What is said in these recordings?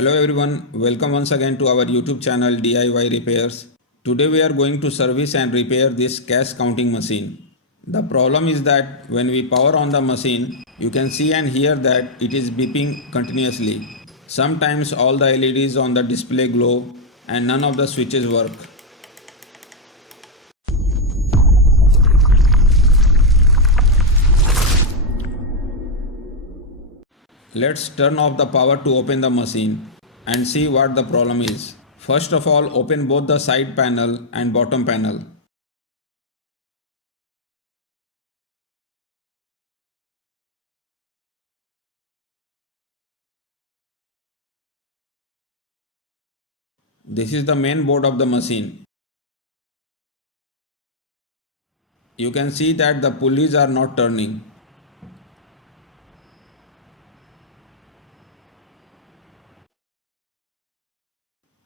Hello everyone, welcome once again to our YouTube channel DIY Repairs. Today we are going to service and repair this cash counting machine. The problem is that when we power on the machine, you can see and hear that it is beeping continuously. Sometimes all the LEDs on the display glow and none of the switches work. Let's turn off the power to open the machine and see what the problem is. First of all, open both the side panel and bottom panel. This is the main board of the machine. You can see that the pulleys are not turning.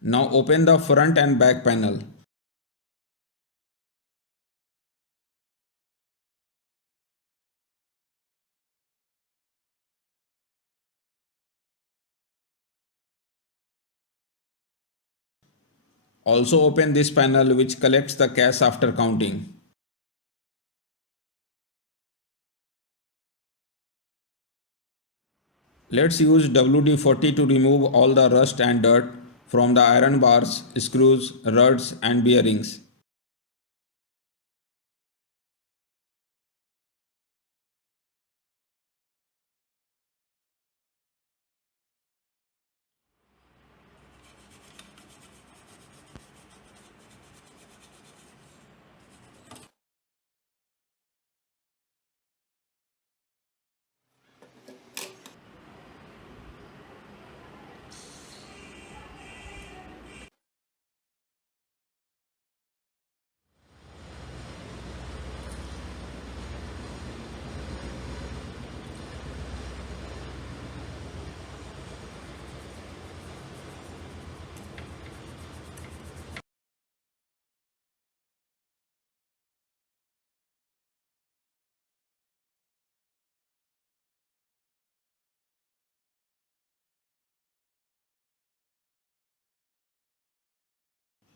Now open the front and back panel. Also open this panel which collects the cash after counting. Let's use WD-40 to remove all the rust and dirt from the iron bars, screws, rods and bearings.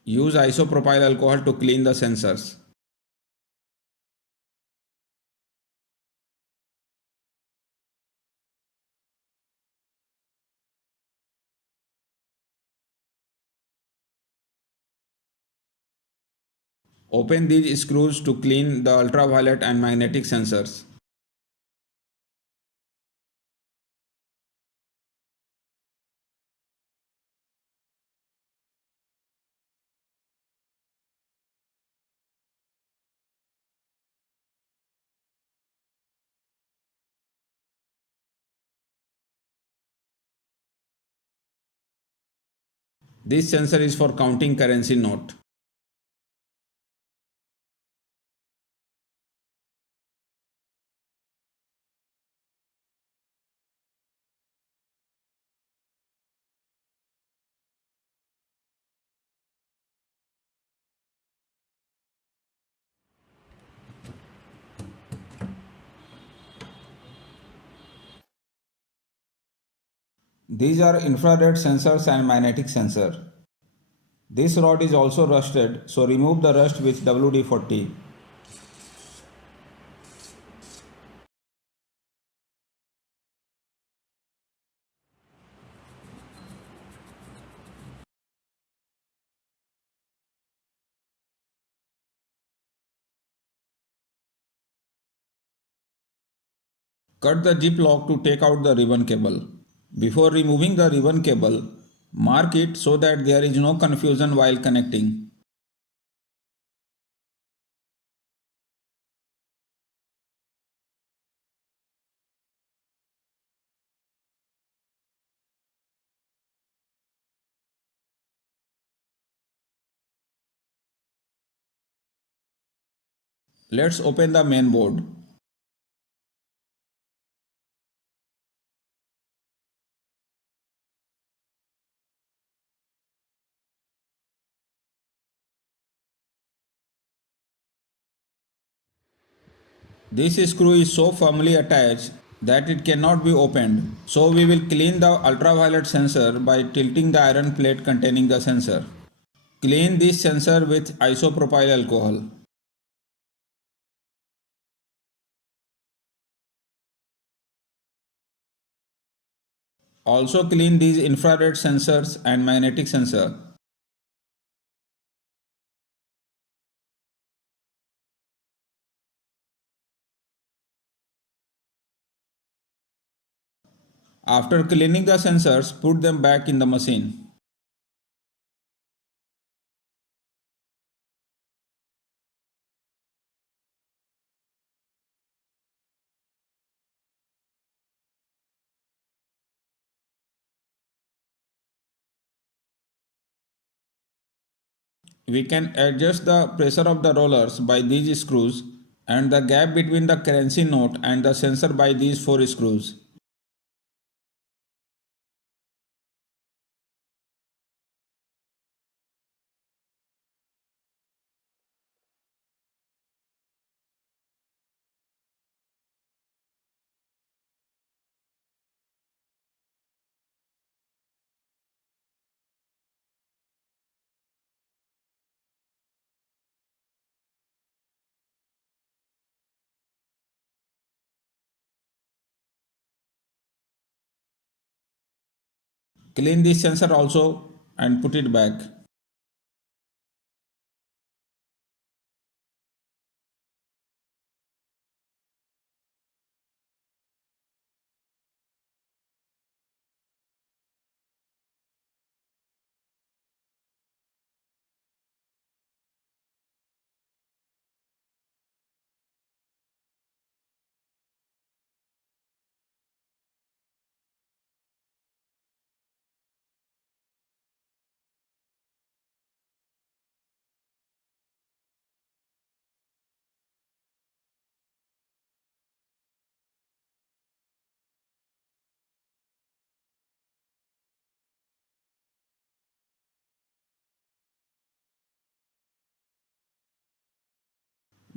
Use isopropyl alcohol to clean the sensors. Open these screws to clean the ultraviolet and magnetic sensors. This sensor is for counting currency note. These are infrared sensors and magnetic sensor. This rod is also rusted, so remove the rust with WD-40. Cut the zip lock to take out the ribbon cable. Before removing the ribbon cable, mark it so that there is no confusion while connecting. Let's open the main board. This screw is so firmly attached that it cannot be opened. So we will clean the ultraviolet sensor by tilting the iron plate containing the sensor. Clean this sensor with isopropyl alcohol. Also clean these infrared sensors and magnetic sensor. After cleaning the sensors, put them back in the machine. We can adjust the pressure of the rollers by these screws and the gap between the currency note and the sensor by these 4 screws. Clean this sensor also and put it back.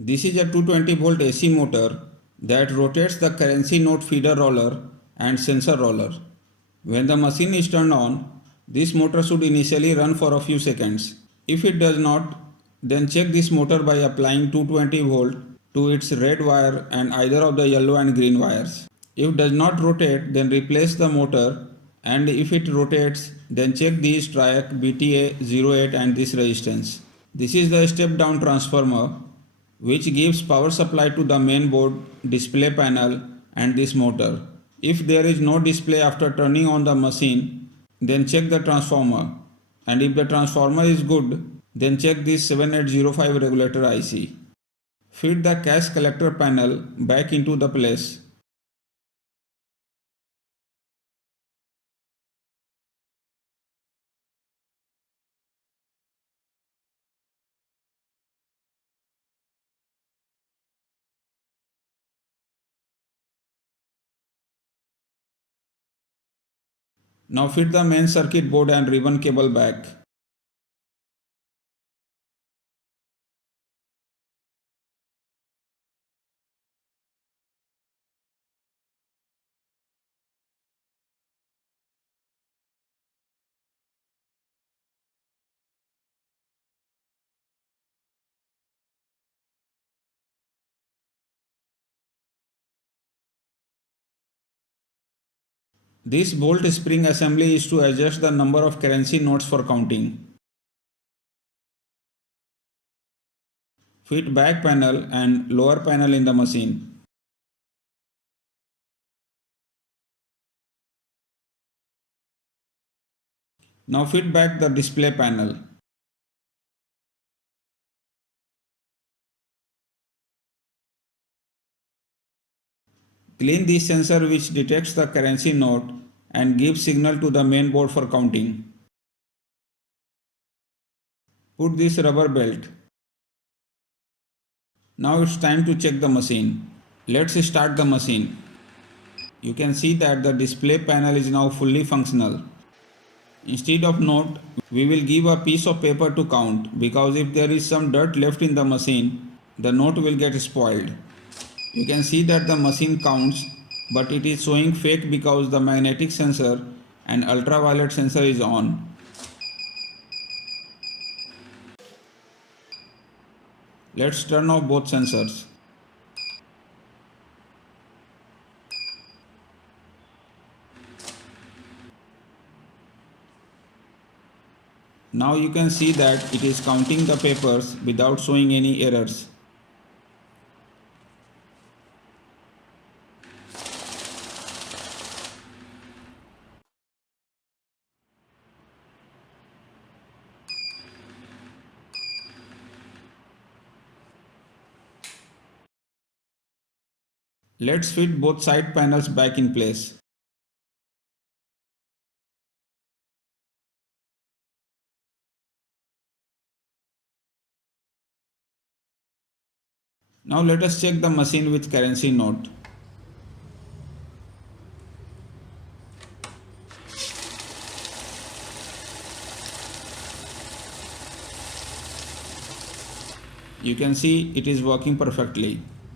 This is a 220 volt AC motor that rotates the currency note feeder roller and sensor roller. When the machine is turned on, this motor should initially run for a few seconds. If it does not, then check this motor by applying 220 volt to its red wire and either of the yellow and green wires. If does not rotate, then replace the motor, and if it rotates, then check these triac BTA08 and this resistance. This is the step down transformer which gives power supply to the main board, display panel and this motor. If there is no display after turning on the machine, then check the transformer, and if the transformer is good, then check this 7805 regulator IC. Feed the cash collector panel back into the place. Now fit the main circuit board and ribbon cable back. This bolt spring assembly is to adjust the number of currency notes for counting. Fit back panel and lower panel in the machine. Now fit back the display panel. Clean this sensor which detects the currency note and gives signal to the main board for counting. Put this rubber belt. Now it's time to check the machine. Let's start the machine. You can see that the display panel is now fully functional. Instead of note, we will give a piece of paper to count, because if there is some dirt left in the machine, the note will get spoiled. You can see that the machine counts but it is showing fake because the magnetic sensor and ultraviolet sensor is on. Let's turn off both sensors. Now you can see that it is counting the papers without showing any errors. Let's fit both side panels back in place. Now let us check the machine with currency note. You can see it is working perfectly.